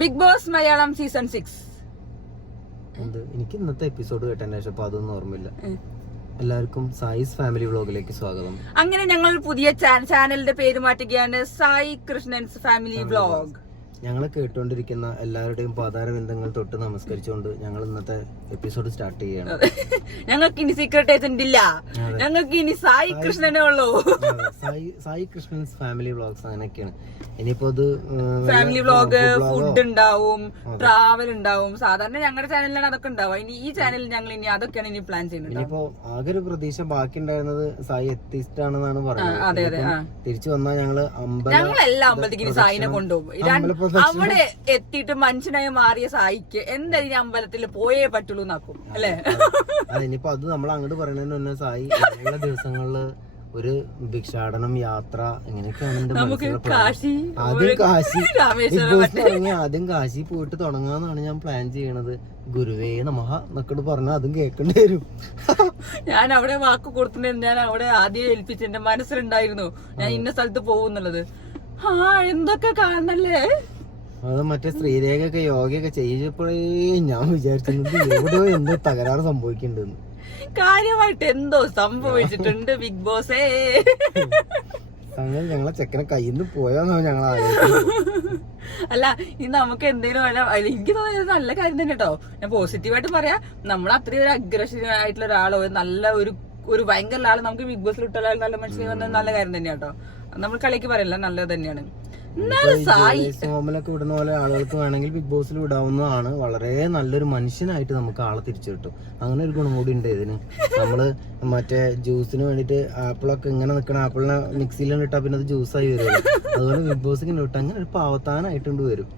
Big boss Malayalam season 6. എനിക്ക് ഇന്നത്തെ episode കേട്ടതിന് ശേഷം അപ്പൊ അതൊന്നും ഓർമ്മയില്ല. എല്ലാവർക്കും സായിസ് ഫാമിലി വ്ലോഗിലേക്ക് സ്വാഗതം. അങ്ങനെ ഞങ്ങൾ പുതിയ ചാനലിന്റെ പേര് മാറ്റുകയാണ്, സായി കൃഷ്ണൻസ് ഫാമിലി വ്ലോഗ്. ഞങ്ങൾ കേട്ടുകൊണ്ടിരിക്കുന്ന എല്ലാവരുടെയും പാതാരബന്ധങ്ങൾ തൊട്ട് നമസ്കരിച്ചുകൊണ്ട് ഞങ്ങൾ ഇന്നത്തെ എപ്പിസോഡ് സ്റ്റാർട്ട് ചെയ്യാണ്. ഞങ്ങൾക്ക് ഇനി സീക്രട്ട് ഏജന്റ് ഇല്ല, ഞങ്ങൾക്ക് ഇനി സായി കൃഷ്ണനേ ഉള്ളൂ. സായി കൃഷ്ണൻസ് ഫാമിലി വ്ലോഗ്സ് അങ്ങനെയൊക്കെയാണ്. ഇനിയിപ്പോ അത് ഫാമിലി വ്ലോഗ്, ഫുഡ് ഉണ്ടാവും, ട്രാവൽ ഉണ്ടാവും. സാധാരണ ഞങ്ങളുടെ ചാനലിലാണ് അതൊക്കെ ഉണ്ടാവുക. ഇനി ഈ ചാനലിൽ ഞങ്ങൾ ഇനി അതൊക്കെയാണ് ഇനി പ്ലാൻ ചെയ്യുന്നത്. ഇനിയിപ്പോ ആകെ ഒരു പ്രതീക്ഷ ബാക്കി ഉണ്ടായിരുന്നത് സായി എത്തിസ്റ്റ് ആണെന്നാണ് പറയുന്നത്. തിരിച്ചു വന്നാൽ ഞങ്ങളെല്ലാം അമ്പലത്തേക്ക് ഇനി സായിനെ കൊണ്ടുപോകും. അവിടെ എത്തിയിട്ട് മനുഷ്യനായി മാറിയ സായിക്ക് എന്തായാലും അമ്പലത്തിൽ പോയേ പറ്റുള്ളൂ എന്നാക്കും അല്ലേ? ഇനിയിപ്പോ അത് നമ്മൾ അങ്ങോട്ട് പറയുന്നതിന് മുന്നേ സായി എല്ലാ ദിവസങ്ങളില് ഒരു ഭിക്ഷാടനം, യാത്ര, എങ്ങനെയൊക്കെയാണ് ആദ്യം കാശി പോയിട്ട് തുടങ്ങാന്നാണ് ഞാൻ പ്ലാൻ ചെയ്യണത്. ഗുരുവേ നമഃ എന്നൊക്കെ പറഞ്ഞാൽ അതും കേൾക്കേണ്ടി വരും. ഞാൻ അവിടെ വാക്ക് കൊടുത്തിട്ടുണ്ട്. ഞാൻ അവിടെ ആദ്യം ഏൽപ്പിച്ച് എന്റെ മനസ്സിലുണ്ടായിരുന്നു ഞാൻ ഇന്ന സ്ഥലത്ത് പോകുന്നുള്ളത്. എന്തൊക്കെ കാണണല്ലേ. അത് മറ്റേ സ്ത്രീരേഖയൊക്കെ യോഗയൊക്കെ ചെയ്തപ്പോഴേ ഞാൻ വിചാരിച്ചിരുന്നത് എവിടെയോ എന്തോ തകരാറ് സംഭവിക്കുന്നുണ്ടെന്ന്. കാര്യമായിട്ട് എന്തോ സംഭവിച്ചിട്ടുണ്ട് ബിഗ് ബോസേ. അങ്ങനെ ഞങ്ങളെ ചെക്കനെ കയ്യിൽ നിന്ന് പോയാന്നാ ഞങ്ങൾ ആലോചിക്കുന്നത്. അല്ല, ഇനി നമുക്ക് എന്തെങ്കിലും എനിക്ക് തോന്നിയത് നല്ല കാര്യം തന്നെ കേട്ടോ. ഞാൻ പോസിറ്റീവായിട്ട് പറയാം. നമ്മൾ അത്രയും ഒരു അഗ്രഷൻ ആയിട്ടുള്ള ഒരാളോ നല്ല ഒരു ഭയങ്കര ആള് നമുക്ക് ബിഗ് ബോസിൽ ഇട്ടുള്ള നല്ല മനുഷ്യനെ വന്നത് നല്ല കാര്യം തന്നെയാ കേട്ടോ. നമ്മൾ കളിക്ക് പറയില്ല, നല്ലത് തന്നെയാണ്. ഹോമിലൊക്കെ വിടുന്ന പോലെ ആളുകൾക്ക് വേണമെങ്കിൽ ബിഗ് ബോസിൽ വിടാവുന്നതാണ്. വളരെ നല്ലൊരു മനുഷ്യനായിട്ട് നമുക്ക് ആളെ തിരിച്ചു കിട്ടും. അങ്ങനെ ഒരു ഗുണം കൂടി ഉണ്ട് ഇതിന്. നമ്മള് മറ്റേ ജ്യൂസിന് വേണ്ടിട്ട് ആപ്പിളൊക്കെ ഇങ്ങനെ നിൽക്കണം, ആപ്പിളിനെ മിക്സിയിലാണ് ഇട്ടാ പിന്നെ അത് ജ്യൂസായി വരുമല്ലോ. അതുപോലെ ബിഗ് ബോസ് ഇങ്ങനെ വിട്ടാൽ അങ്ങനെ ഒരു പാവത്താനായിട്ടുണ്ട് വരും.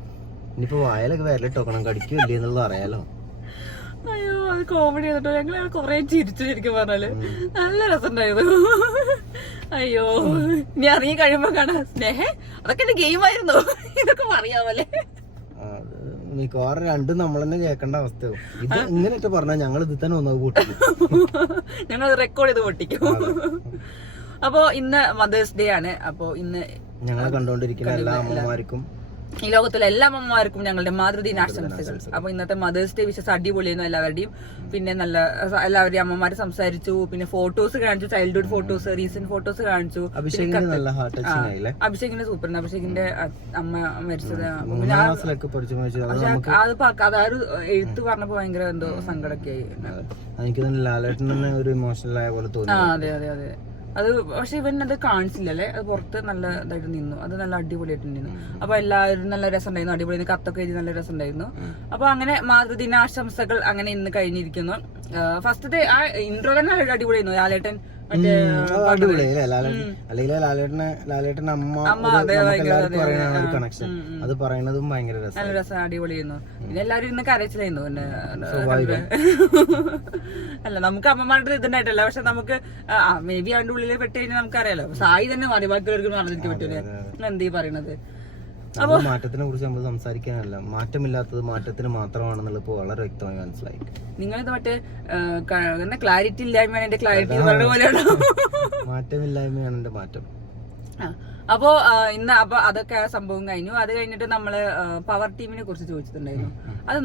ഇനിയിപ്പോ വായലൊക്കെ വിരലിട്ടോക്കണം, കടിക്കില്ലേ എന്നുള്ളത് അറിയാലോ. അയ്യോ, അത് കോമഡി ചെയ്തിട്ടോ. ഞങ്ങൾ കൊറേ ചിരിച്ചു. ശരിക്കും പറഞ്ഞാല് നല്ല രസമുണ്ടായിരുന്നു. അയ്യോ, ഇനി ഇറങ്ങി കഴിയുമ്പോ കാണാ സ്നേഹ അതൊക്കെ എന്റെ ഗെയിമായിരുന്നു ഇതൊക്കെ പറയാമല്ലേ. മിക്കവാറും രണ്ടും നമ്മൾ തന്നെ കേൾക്കേണ്ട അവസ്ഥയാവും. ഇത് ഇങ്ങനെയൊക്കെ പറഞ്ഞാൽ ഞങ്ങൾ ഇത് തന്നെ ഒന്നത് പൊട്ടിക്കും. ഞങ്ങൾ റെക്കോർഡ് ചെയ്ത് പൊട്ടിക്കും. അപ്പോ ഇന്ന് മദേഴ്സ് ഡേ ആണ്. അപ്പോ ഇന്ന് ഞങ്ങളെ കണ്ടുകൊണ്ടിരിക്കുന്ന എല്ലാ അമ്മമാർക്കും, ഈ ലോകത്തിലെ എല്ലാ അമ്മമാർക്കും ഞങ്ങളുടെ മാതൃദിനാശംസകൾ. അപ്പൊ ഇന്നത്തെ മദേഴ്സ് ഡേ വിശേഷം അടിപൊളിയായിരുന്നു എല്ലാവരുടെയും. പിന്നെ എല്ലാവരുടെയും അമ്മമാര് സംസാരിച്ചു, പിന്നെ ഫോട്ടോസ് കാണിച്ചു, ചൈൽഡ്ഹുഡ് ഫോട്ടോസ്, റീസെന്റ് ഫോട്ടോസ് കാണിച്ചു. അഭിഷേകിന്റെ സൂപ്പർ. അഭിഷേകിന്റെ അമ്മ മരിച്ചത് അതൊരു എഴുത്ത് പറഞ്ഞപ്പോ ഭയങ്കര എന്തോ സങ്കടമൊക്കെ ആയി. അതെ അതെ അതെ. അത് പക്ഷെ ഇവൻ അത് കാണിച്ചില്ലല്ലേ. അത് പുറത്ത് നല്ല ഇതായിട്ട് നിന്നു. അത് നല്ല അടിപൊളിയായിട്ട് നിന്നു. അപ്പൊ എല്ലാവരും നല്ല രസം ഉണ്ടായിരുന്നു. അടിപൊളി കത്തൊക്കെ എഴുതി നല്ല രസം ഉണ്ടായിരുന്നു. അപ്പൊ അങ്ങനെ മാതൃദിനാശംസകൾ അങ്ങനെ ഇന്ന് കഴിഞ്ഞിരിക്കുന്നു. ഫസ്റ്റത്തെ ആ ഇൻട്രോ തന്നെ അടിപൊളിയായിരുന്നു. ലാലേട്ടൻ ലാലേട്ടൻ അമ്മ കണക്ഷൻ അത് പറയുന്നതും ഭയങ്കര നല്ല രസം, അടിപൊളിയായിരുന്നു. പിന്നെ എല്ലാവരും ഇന്ന് കരച്ചിലായിരുന്നു. പിന്നെ അല്ല, നമുക്ക് അമ്മമാരുടെ ഇതുണ്ടായിട്ടല്ല, പക്ഷെ നമുക്ക് മേ ബി അവന്റെ ഉള്ളിൽ പെട്ട് കഴിഞ്ഞാൽ നമുക്കറിയാലോ. സായി തന്നെ മാറി, ബാക്കിയുള്ളവർക്ക് നടന്നിരിക്കാൻ പറ്റൂലേ. എന്തീ പറയണത്? അപ്പൊ മാറ്റത്തിനെ കുറിച്ച് നമ്മൾ സംസാരിക്കാനല്ല, മാറ്റമില്ലാത്തത് മാറ്റത്തിന് മാത്രമാണെന്നുള്ളത് ഇപ്പൊ വളരെ വ്യക്തമായി മനസ്സിലായി. നിങ്ങളിത് മറ്റേ ക്ലാരിറ്റി ഇല്ലായ്മയാണ് എന്റെ ക്ലാരിറ്റി പറഞ്ഞ പോലെയാണോ? മാറ്റമില്ലായ്മയാണ് എന്റെ മാറ്റം. അപ്പോ ഇന്ന് അപ്പൊ അതൊക്കെ സംഭവം കഴിഞ്ഞു. അത് കഴിഞ്ഞിട്ട് നമ്മള് പവർ ടീമിനെ കുറിച്ച് ചോദിച്ചിട്ടുണ്ടായിരുന്നു. അത്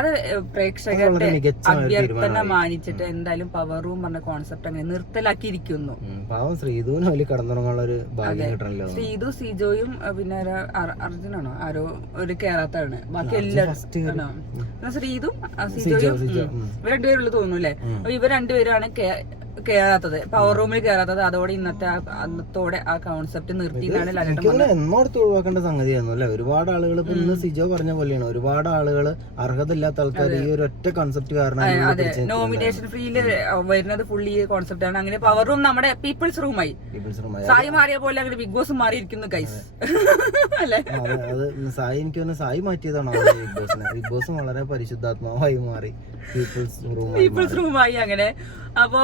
അത് പ്രേക്ഷകരുടെ അഭ്യർത്ഥന മാനിച്ചിട്ട് എന്തായാലും പവർ റൂം പറഞ്ഞ കോൺസെപ്റ്റ് അങ്ങനെ നിർത്തലാക്കിയിരിക്കുന്നു. ശ്രീതു, സിജോയും പിന്നെ അർജുനാണോ ആരോ ഒരു കേറാത്താണ്. ബാക്കി എല്ലാവരും ശ്രീതും സിജോയും ഇവർ രണ്ടുപേരുള്ളൂ തോന്നുന്നു. അപ്പൊ ഇവർ രണ്ടുപേരാണ് കേറാത്തത്, പവർ റൂമിൽ കേറാത്തത്. അതോടെ അന്നത്തോടെ ആ കോൺസെപ്റ്റ് നിർത്തി എന്നോടത്ത് ഒഴിവാക്കേണ്ട സംഗതിയായിരുന്നു അല്ലെ. ഒരുപാട് ആളുകൾ ഇപ്പൊ ഇന്ന് സിജോ പറഞ്ഞ പോലെയാണ്, ഒരുപാട് ആളുകൾ അർഹതയില്ലാത്ത ആൾക്കാർ ഈ ഒരു ഒറ്റ കോൺസെപ്റ്റ് കാരണം നോമിനേഷൻ ഫ്രീയില് വരുന്നത് ഫുള്ളി ഈ കോൺസെപ്റ്റ് ആണ്. അങ്ങനെ പവർ റൂം നമ്മുടെ പീപ്പിൾസ് റൂമായി. സായി മാറിയ പോലെ അങ്ങനെ ബിഗ് ബോസ് മാറിയിരിക്കുന്നു ഗൈസ് അല്ലെ. അത് സായി എനിക്ക് തോന്നുന്നു സായി മാറ്റിയതാണോ ബിഗ് ബോസിനെ. ബിഗ് ബോസ് വളരെ പരിശുദ്ധാത്മാവായി മാറി, പീപ്പിൾസ് റൂമായി അങ്ങനെ. അപ്പൊ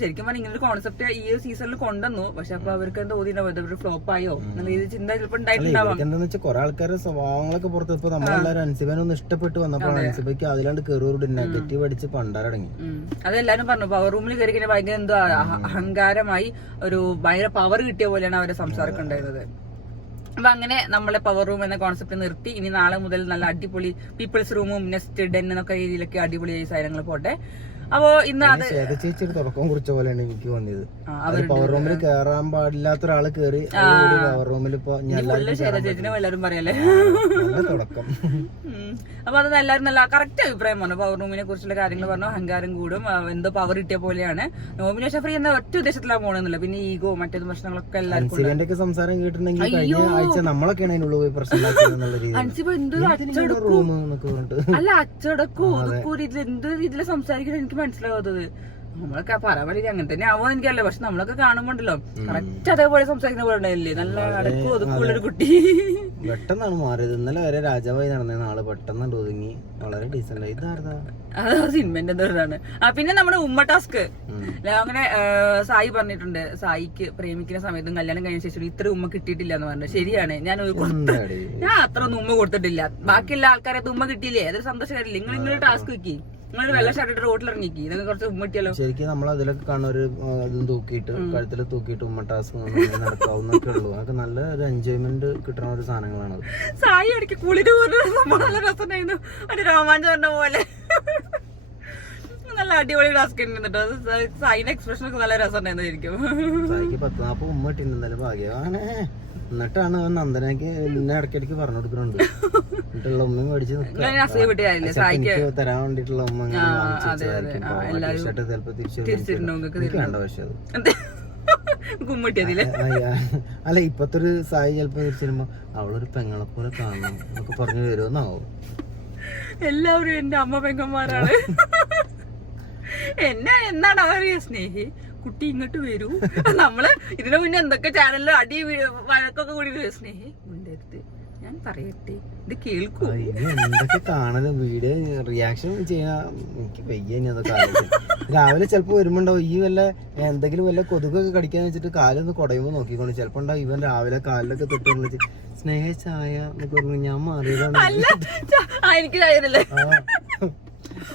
ശരിക്കും പറഞ്ഞാൽ ഇങ്ങനെ ഒരു കോൺസെപ്റ്റ് ഈ ഒരു സീസണിൽ കൊണ്ടുവന്നു. പക്ഷെ അപ്പൊ അവർക്ക് എന്താ തോന്നിയിട്ടുണ്ടാവും ഫ്ലോപ്പ് ആയോ എന്നുള്ള ഇത് ചിന്ത ചിലപ്പോൾ ഉണ്ടായിട്ടുണ്ടാവാം. എന്താന്ന് വെച്ചാൽ കുറെ ആൾക്കാരുടെ സ്വഭാവങ്ങളൊക്കെ പുറത്ത് ഇപ്പൊ നമ്മളെല്ലാവരും അൻസിബനൊന്നും ഇഷ്ടപ്പെട്ട് വന്നപ്പോഴാണ് അൻസിബയ്ക്ക് അതിലാണ്ട് കയറി നെഗറ്റീവ് അടിച്ച് പണ്ടാരടങ്ങി. അതെല്ലാരും പറഞ്ഞു പവർ റൂമിൽ കയറി കഴിഞ്ഞാൽ ഭയങ്കര എന്തോ അഹങ്കാരമായി ഒരു ഭയങ്കര പവർ കിട്ടിയ പോലെയാണ് അവരുടെ സംസാരമൊക്കെ ഉണ്ടായിരുന്നത്. അപ്പൊ അങ്ങനെ നമ്മളെ പവർ റൂം എന്ന കോൺസെപ്റ്റ് നിർത്തി. ഇനി നാളെ മുതൽ നല്ല അടിപൊളി പീപ്പിൾസ് റൂമും നെസ്റ്റ് ഡെൻ എന്നൊക്കെ രീതിയിലൊക്കെ അടിപൊളി സാധനങ്ങൾ പോട്ടെ. അപ്പോ ഇന്ന് അത് ചേച്ചി ഒരു തുടക്കം കുറിച്ച പോലെയാണ് എനിക്ക് തോന്നിയത്. പവർ റൂമിൽ കയറാൻ പാടില്ലാത്ത ഒരാള് കയറി പവർ റൂമിൽ ഇപ്പൊ ചേച്ചിനും എല്ലാരും പറയല്ലേ തുടക്കം. അപ്പൊ അത് എല്ലാവരും നല്ല കറക്റ്റ് അഭിപ്രായം പറഞ്ഞു. പവർ റൂമിനെ കുറിച്ചുള്ള കാര്യങ്ങൾ പറഞ്ഞു. അഹങ്കാരം കൂടും, എന്തോ പവർ കിട്ടിയ പോലെയാണ്. നോമിനേഷൻ ഫ്രീ എന്ന ഒറ്റ ഉദ്ദേശത്തിലാണ് പോകണമെന്നില്ല. പിന്നെ ഈഗോ മറ്റേത് പ്രശ്നങ്ങളൊക്കെ എല്ലാവർക്കും സംസാരം കേട്ടിട്ടുണ്ടെങ്കിൽ കഴിഞ്ഞ ആഴ്ച നമ്മളൊക്കെയാണ് അതിനുള്ളിൽ പോയി പ്രശ്നം അൻസിബ എന്തൊരു അച്ചടക്കും അല്ല അച്ചടക്കോ ഒതുക്കോ രീതിയിൽ എന്തൊരു രീതിയിൽ സംസാരിക്കണം എനിക്ക് മനസ്സിലാവാത്തത്. നമ്മളൊക്കെ പരമാവധി അങ്ങനെ തന്നെ ആവുമെന്ന് എനിക്കല്ല. പക്ഷെ നമ്മളൊക്കെ കാണുമ്പോണ്ടല്ലോ കറക്റ്റ് അതേപോലെ സംസാരിക്കുന്ന പോലെ ഉണ്ടായില്ലേ, നല്ല അടക്കോ ഒതുക്കുള്ളൊരു കുട്ടി. പെട്ടെന്നാണ് മാറിയത്. ഇന്നലെ വരെ രാജാവായി നടന്ന ആള് പെട്ടെന്ന് ഒതുങ്ങി വളരെ ഡീസന്റ് ആയി. ഇതാർതാ സിനിമന്റെ എന്താണ്. പിന്നെ നമ്മുടെ ഉമ്മ ടാസ്ക് അങ്ങനെ സായി പറഞ്ഞിട്ടുണ്ട്, സായിക്ക് പ്രേമിക്കുന്ന സമയത്തും കല്യാണം കഴിഞ്ഞ ശേഷം ഇത്ര ഉമ്മ കിട്ടിയിട്ടില്ല എന്ന് പറഞ്ഞു. ശരിയാണ്, ഞാൻ അത്ര ഒന്നും ഉമ്മ കൊടുത്തിട്ടില്ല. ബാക്കിയുള്ള ആൾക്കാരെ ഉമ്മ കിട്ടിയില്ലേ, അതൊരു സന്തോഷമായിട്ടില്ല. നിങ്ങൾ ടാസ്ക് വെക്കി, നിങ്ങൾ വെള്ളം ഷർട്ടിട്ട് റോട്ടിലിറങ്ങിക്കി, ഇതൊക്കെ കുറച്ച് ഉമ്മ കിട്ടിയാലോ. ശരിക്കും നമ്മൾ അതിലൊക്കെ കാണുന്ന ഒരു ഇതും തൂക്കിയിട്ട് കഴുത്തിൽ തൂക്കിയിട്ട് ഉമ്മ ടാസ്ക് നടക്കാവുന്നൊക്കെ ഉള്ളൂ. അതൊക്കെ നല്ല ഒരു എൻജോയ്മെന്റ് കിട്ടുന്ന ഒരു സാധനങ്ങളാണ്. സായി ഇടയ്ക്ക് കുളിര് പോകുന്ന നല്ല രസമായിരുന്നു, ഒരു രോമാഞ്ചം പറഞ്ഞ പോലെ. നല്ല അടിപൊളി ടാസ്ക് ഉണ്ട്. സായിന്റെ എക്സ്പ്രഷൻ ഒക്കെ നല്ല രസം ഉണ്ടായിരുന്നു. സായിക്ക് 10-40 ഉമ്മ ഇട്ടിട്ടുണ്ടെന്നാലും ഭാഗ്യവാനെ. എന്നിട്ടാണ് നന്ദനക്ക് എന്നെ ഇടയ്ക്കിടയ്ക്ക് പറഞ്ഞു കൊടുക്കുന്നുണ്ട്. എന്നിട്ടുള്ള ഉമ്മയും മേടിച്ച് തരാൻ വേണ്ടിട്ടുള്ള ഉമ്മ ചിലപ്പോ തിരിച്ചു വേണ്ട. പക്ഷെ അല്ല ഇപ്പത്തെ ഒരു സായി ചിലപ്പോ തിരിച്ചു അവളൊരു പെങ്ങളെ പോലെ കാണണം എന്നൊക്കെ പറഞ്ഞു വരുമെന്നാവും. എല്ലാവരും എന്റെ അമ്മ പെങ്ങന്മാരാണ്. എന്നെ എന്താണ് അവര് സ്നേഹി കുട്ടി ഇങ്ങോട്ട് വരൂ. നമ്മള് ഇതിനു മുന്നേ എന്തൊക്കെ ചാനലിൽ അടി വഴക്കൊക്കെ കൂടി സ്നേഹി ഉണ്ടായിരുന്നു. ഞാൻ പറയട്ടെ, ഇത് കേൾക്കൂ. എന്തൊക്കെ കാണലും വീഡിയോ റിയാക്ഷൻ ചെയ്യാ എനിക്ക് വയ്യ. അതൊക്കെ രാവിലെ ചിലപ്പോ വരുമ്പോണ്ടാവും ഈ വല്ല എന്തെങ്കിലും വല്ല കൊതുകൊക്കെ കടിക്കാന്ന് വെച്ചിട്ട് കാലൊന്ന് കുടയുമ്പോ നോക്കിക്കൊണ്ട് ചിലപ്പോ ഉണ്ടാവും ഇവൻ രാവിലെ കാലിലൊക്കെ തൊട്ട് വിളിച്ച് സ്നേഹ ചായ എന്നൊക്കെ പറഞ്ഞു. ഞാൻ മാറിയതാണ്. എനിക്ക് ചായല്ലേ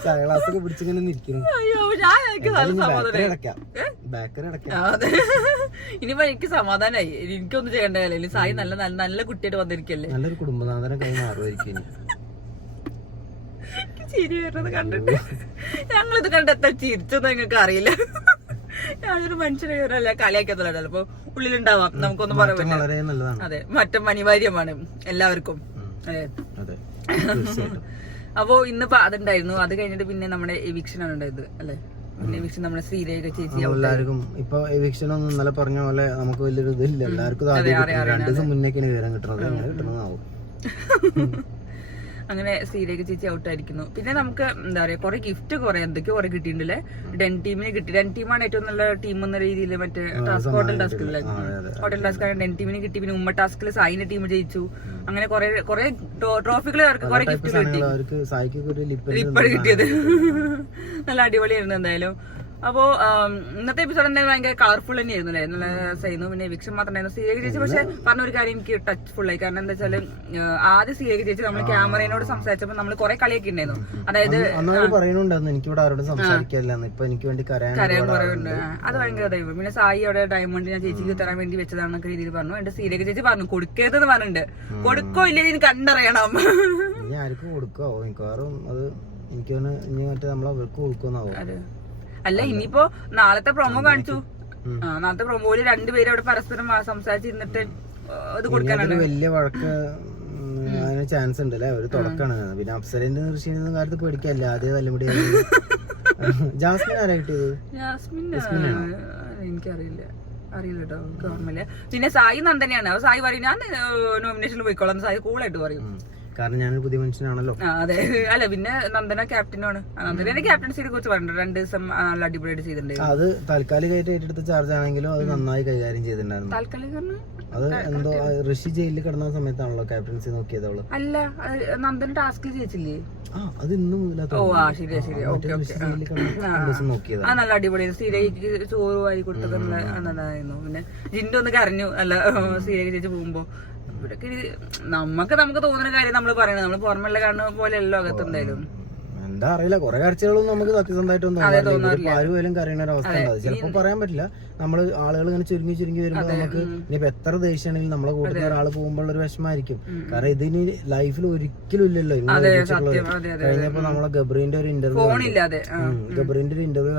ചായ ഗ്ലാസ്സൊക്കെ പിടിച്ചിങ്ങനെ നിൽക്കുന്നു. ഇനിയിപ്പോ എനിക്ക് സമാധാനായി, എനിക്കൊന്നും ചെയ്യണ്ടല്ലേ. സായി നല്ല നല്ല കുട്ടിയായിട്ട് വന്നിരിക്കല്ലേ, നല്ലൊരു കുടുംബനാഥനെ കൈ മാറുമായിരിക്കും. ചിരി വരുന്നത് കണ്ടിട്ട് ഞങ്ങളിത് കണ്ട് എത്ര ചിരിച്ചൊന്നും നിങ്ങൾക്ക് അറിയില്ല. ഞാനൊരു മനുഷ്യനെ കളിയാക്കത്തല്ല, ചിലപ്പോ ഉള്ളിലുണ്ടാവാം, നമുക്കൊന്നും പറയാൻ. അതെ, മറ്റം അനിവാര്യമാണ് എല്ലാവർക്കും. അതെ. അപ്പോ ഇന്നിപ്പോ അതുണ്ടായിരുന്നു. അത് കഴിഞ്ഞിട്ട് പിന്നെ നമ്മുടെ എവിക്ഷൻ ആണ് ഉണ്ടായത് അല്ലെ. പിന്നെ എവിക്ഷൻ നമ്മുടെ ശ്രീരേഖ ചേച്ചി എല്ലാവർക്കും ഇപ്പൊ എവിക്ഷൻ ഒന്നും ഇന്നലെ പറഞ്ഞ പോലെ നമുക്ക് വലിയൊരു ഇതില്ല. എല്ലാവർക്കും 2 ദിവസം മുന്നേക്കാണ് വിവരം കിട്ടുന്നത്. എങ്ങനെ കിട്ടുന്നതാവും. അങ്ങനെ ശ്രീരേഖ ചേച്ചി ഔട്ടായിരിക്കുന്നു. പിന്നെ നമുക്ക് എന്താ പറയാ കുറെ ഗിഫ്റ്റ് കുറെ എന്തൊക്കെയോ കുറെ കിട്ടിയിട്ടുണ്ടല്ലേ. ഡെൻ ടീമിന് കിട്ടി. ഡെൻ ടീമാണ് ഏറ്റവും നല്ല ടീം എന്ന രീതിയിൽ മറ്റേ ഹോട്ടൽ ടാസ്കിലെ ഹോട്ടൽ ടാസ്ക് ഡെൻ ടീമിന് കിട്ടി. പിന്നെ ഉമ്മ ടാസ്കിൽ സായിന്റെ ടീം ജയിച്ചു. അങ്ങനെ കുറെ ട്രോഫികൾ അവർക്ക് കുറെ ഗിഫ്റ്റ് കിട്ടി. ഇപ്പോഴും കിട്ടിയത് നല്ല അടിപൊളിയായിരുന്നു എന്തായാലും. അപ്പോ ഇന്നത്തെ എപ്പിസോഡ് എന്തായാലും ഭയങ്കര കളർഫുൾ തന്നെയായിരുന്നു അല്ലേ, നല്ല രസമായിരുന്നു. പിന്നെ എവിക്ഷൻ മാത്രം ഉണ്ടായിരുന്നു. ശ്രീരേഖ ചേച്ചി പക്ഷെ പറഞ്ഞൊരു കാര്യം എനിക്ക് ടച്ച്ഫുൾ ആയി. കാരണം എന്താ വെച്ചാല് ആദ്യം ശ്രീരേഖ ചേച്ചി നമ്മൾ ക്യാമറയോട് സംസാരിച്ചപ്പോൾ നമ്മൾ കുറെ കളിയൊക്കെ ഉണ്ടായിരുന്നു. അതായത് എനിക്കിവിടെ ആരോടും സംസാരിക്കില്ല, ഇപ്പൊ എനിക്ക് വേണ്ടി കരയാൻ പറയുന്നുണ്ട്. അത് ഭയങ്കര ഇതായിരുന്നു. പിന്നെ സായി അവിടെ ഡയമണ്ട് ഞാൻ ചേച്ചിക്ക് തരാൻ വേണ്ടി വെച്ചതാണെന്നൊക്കെ രീതിയിൽ പറഞ്ഞു. എന്റെ ശ്രീരേഖ ചേച്ചി പറഞ്ഞു കൊടുക്കരുതെന്ന് പറഞ്ഞിട്ടുണ്ട്. കൊടുക്കോ ഇല്ലേ എനിക്ക് കണ്ടറിയണം. ഇനി ആർക്കും കൊടുക്കോ മിക്കവാറും അത് എനിക്ക് ഇനി മറ്റേ നമ്മളവർക്ക് കൊടുക്കുന്നാവും. അല്ല ഇനിയിപ്പോ നാളത്തെ പ്രൊമോ കാണിച്ചു. നാളത്തെ പ്രൊമോയില് 2 പേര് അവിടെ പരസ്പരം സംസാരിച്ചിരുന്നിട്ട് ഇത് കൊടുക്കാനാണ്. വലിയ വഴക്ക് അതിന് ചാൻസ് ഉണ്ട് അല്ലെ, ഒരു തുടക്കാണ്. പിന്നെ അപ്സരന്റെ കൃഷിന്റെ കാര്യത്തിൽ പേടിക്കല്ല, ആദ്യം തല്ലുമുടി. ജാസ്മിൻ ആരാ കിട്ടിയത്? ജാസ്മിൻ എനിക്കറിയില്ല കേട്ടോ, ഓർമ്മയില്ല. പിന്നെ സായി നന്ദനെയാണ്. സായി പറയും ഞാൻ നോമിനേഷനിൽ പോയിക്കോളാം. സായി കൂളായിട്ട് പറയും, കാരണം ഞാനൊരു പുതിയ മനുഷ്യനാണല്ലോ. അതെ. അല്ല പിന്നെ നന്ദന ക്യാപ്റ്റനാണ്. നന്ദന ക്യാപ്റ്റൻസിനെ കുറിച്ച് പറഞ്ഞിട്ടുണ്ട്. 2 ദിവസം നല്ല അടിപൊളിയായിട്ട് ചെയ്തിട്ടുണ്ട്. അത് താൽക്കാലികമായിട്ട് ഏറ്റെടുത്ത ചാർജ് ആണെങ്കിലും അത് നന്നായി കൈകാര്യം ചെയ്തിട്ടുണ്ടായിരുന്നു. താൽക്കാലിക അത് എന്തോ ഋഷി ജയിലിൽ കിടന്ന സമയത്താണല്ലോ ക്യാപ്റ്റൻസി നോക്കിയത് അവള്. അല്ല നന്ദന ടാസ്കിൽ ജയിച്ചില്ലേ? അത് ഇന്ന് നോക്കിയത് നല്ല അടിപൊളിയായിരുന്നു. സീരയ്ക്ക് ചോറ് വാരി കൊടുത്തൊക്കെ നല്ലതായിരുന്നു. പിന്നെ ജിൻഡോ ഒന്ന് കരഞ്ഞു. അല്ല സീരയ്ക്ക് ചേച്ചി പോകുമ്പോ നമുക്ക് തോന്നുന്ന കാര്യം നമ്മൾ പറയണത്. നമ്മൾ പുറമെയുള്ള കാണുന്ന പോലെ അല്ലോ അകത്ത്. എന്തായാലും എന്താ അറിയില്ല, കുറെ കരച്ചിലുകളും നമുക്ക് സത്യസന്ധമായിട്ടൊന്നും തോന്നാറില്ല. ആര് പോലും കരയുന്ന ഒരു അവസ്ഥ ഉണ്ട്. ചിലപ്പോൾ പറയാൻ പറ്റില്ല, നമ്മള് ആളുകൾ ഇങ്ങനെ ചുരുങ്ങി ചുരുങ്ങി വരുമ്പോൾ നമുക്ക് ഇനിയിപ്പോ എത്ര ദേഷ്യമാണെങ്കിലും നമ്മളെ കൂട്ടത്തിൽ ഒരാൾ പോകുമ്പോൾ ഒരു വിഷമായിരിക്കും. കാരണം ഇതിന് ലൈഫിൽ ഒരിക്കലും ഇല്ലല്ലോ. കഴിഞ്ഞപ്പോ നമ്മളെ ഗബ്രീന്റെ ഒരു ഇന്റർവ്യൂ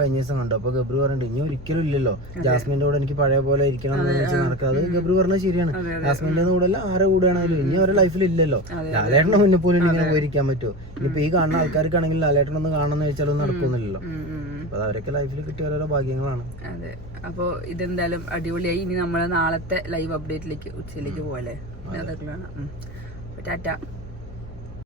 കഴിഞ്ഞ ദിവസം കണ്ടു. അപ്പൊ ഗബ്രി പറഞ്ഞിട്ട് ഇനി ഒരിക്കലും ഇല്ലല്ലോ ജാസ്മിന്റെ കൂടെ എനിക്ക് പഴയ പോലെ ഇരിക്കണം എന്ന് വെച്ച് നടക്കാതെ. ഗബ്രി പറഞ്ഞത് ശരിയാണ്. ജാസ്മിന്റെ കൂടെ അല്ല ആരെ കൂടെ ആണെങ്കിലും ഇനി അവരുടെ ലൈഫിൽ ഇല്ലല്ലോ. ലാലേട്ടനെ മുന്നിൽ പോലും ഇങ്ങനെ പോയിരിക്കാൻ പറ്റുമോ? ഇനിയിപ്പോ ഈ കാണുന്ന ആൾക്കാർക്കാണെങ്കിൽ ലാലേട്ടനൊന്ന് കാണണമെന്ന് വെച്ചാലൊന്നും നടക്കുന്നില്ലല്ലോ. അപ്പൊ അവരൊക്കെ ലൈഫിൽ കിട്ടിയ ഓരോ ഭാഗ്യങ്ങളാണ്. അതെ, അപ്പൊ ഇതെന്തായാലും അടിപൊളിയായി. ഇനി നമ്മള് നാളത്തെ ലൈവ് അപ്ഡേറ്റിലേക്ക് ഉച്ചയിലേക്ക് പോകല്ലേ, അതൊക്കെ വേണം. ടാറ്റ.